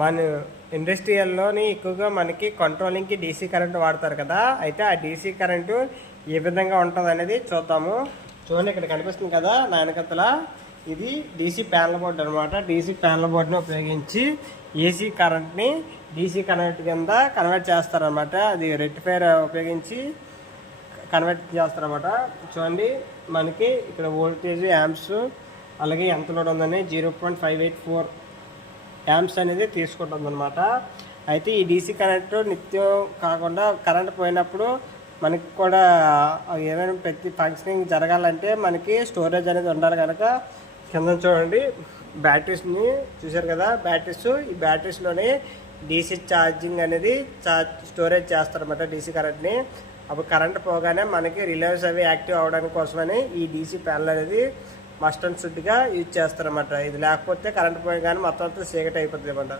మన ఇండస్ట్రియల్లోని ఎక్కువగా మనకి కంట్రోలింగ్కి డీసీ కరెంట్ వాడతారు కదా. అయితే ఆ డీసీ కరెంటు ఏ విధంగా ఉంటుంది అనేది చూద్దాము. చూడండి, ఇక్కడ కనిపిస్తుంది కదా నా వెనకతల, ఇది డీసీ ప్యానల్ బోర్డు అనమాట. డీసీ ప్యానల్ బోర్డుని ఉపయోగించి ఏసీ కరెంట్ని డీసీ కరెంట్ కింద కన్వర్ట్ చేస్తారనమాట. అది రెక్టిఫైర్ ఉపయోగించి కన్వర్ట్ చేస్తారనమాట. చూడండి, మనకి ఇక్కడ వోల్టేజ్ యాంప్స్ అలాగే ఎంత లోడ్ ఉందని 0.584 యాంప్స్ అనేది తీసుకుంటుంది అనమాట. అయితే ఈ డీసీ కరెంట్ నిత్యం కాకుండా కరెంట్ పోయినప్పుడు మనకి కూడా ఏదైనా ప్రతి ఫంక్షనింగ్ జరగాలంటే మనకి స్టోరేజ్ అనేది ఉండాలి కనుక కింద చూడండి బ్యాటరీస్ని చూశారు కదా. ఈ బ్యాటరీస్లోనే డీసీ ఛార్జింగ్ అనేది స్టోరేజ్ చేస్తారన్నమాట డీసీ కరెంట్ని. అప్పుడు కరెంట్ పోగానే మనకి రిలేస్ అవి యాక్టివ్ అవడానికి కోసమని ఈ డీసీ ప్యానల్ అనేది మస్ట్ అండ్ షుడ్గా యూజ్ చేస్తారన్నమాట. ఇది లేకపోతే కరెంట్ పోయగానే మొత్తం అంతా చీకటి అయిపోతుంది అన్నమాట.